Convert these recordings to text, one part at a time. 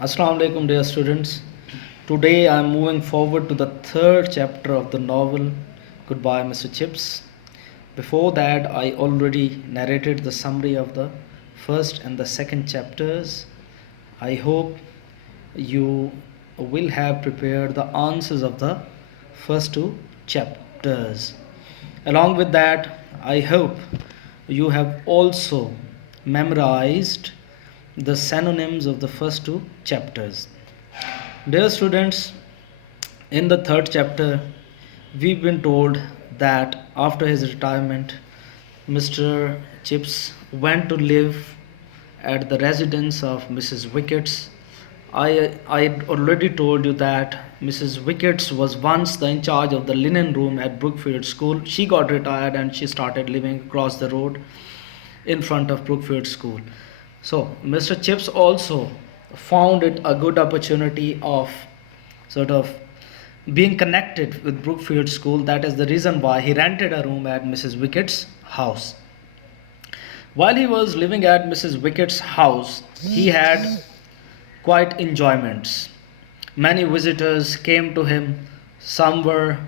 Assalamu alaikum, dear students. Today I am moving forward to the third chapter of the novel Goodbye, Mr. Chips. Before that, I already narrated the summary of the first and the second chapters. I hope you will have prepared the answers of the first two chapters. Along with that, I hope you have also memorized the synonyms of the first two chapters. Dear students, in the third chapter, we've been told that after his retirement, Mr. Chips went to live at the residence of Mrs. Wickets. I already told you that Mrs. Wickets was once the in charge of the linen room at Brookfield School. She got retired and she started living across the road in front of Brookfield School. So Mr. Chips also found it a good opportunity of sort of being connected with Brookfield School. That is the reason why he rented a room at Mrs. Wicket's house. While he was living at Mrs. Wicket's house, he had quite enjoyments. Many visitors came to him. Some were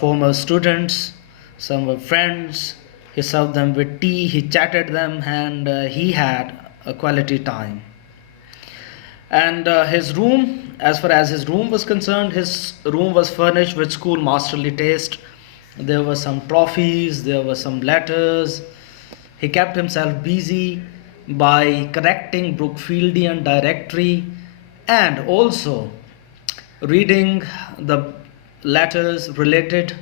former students, some were friends. He served them with tea, he chatted them, and he had a quality time. And his room, as far as his room was concerned, his room was furnished with schoolmasterly taste. There were some trophies, there were some letters. He kept himself busy by correcting Brookfieldian directory and also reading the letters related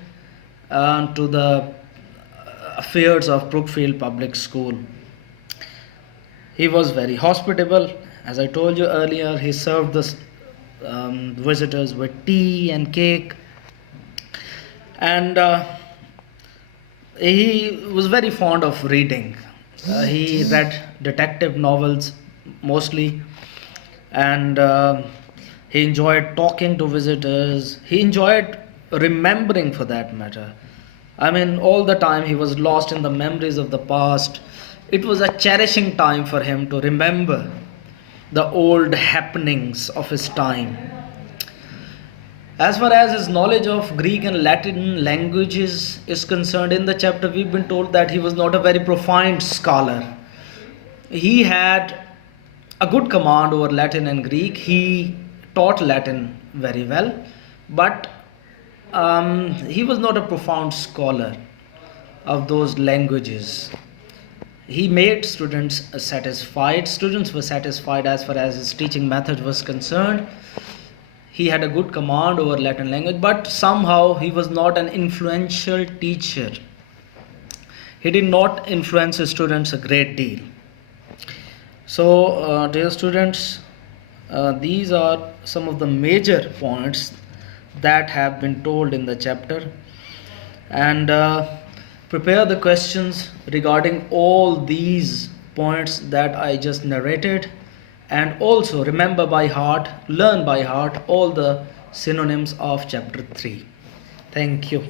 to the affairs of Brookfield Public School. He was very hospitable. As I told you earlier, he served the visitors with tea and cake. And he was very fond of reading. He read detective novels mostly. And he enjoyed talking to visitors. He enjoyed remembering, for that matter. I mean, all the time he was lost in the memories of the past. It was a cherishing time for him to remember the old happenings of his time. As far as his knowledge of Greek and Latin languages is concerned, in the chapter we've been told that he was not a very profound scholar. He had a good command over Latin and Greek. He taught Latin very well, but he was not a profound scholar of those languages. He made students satisfied. Students were satisfied as far as his teaching method was concerned. He had a good command over Latin language, but somehow he was not an influential teacher. He did not influence his students a great deal. So, dear students, these are some of the major points that have been told in the chapter, and prepare the questions regarding all these points that I just narrated, and also remember by heart, learn by heart all the synonyms of chapter 3. Thank you.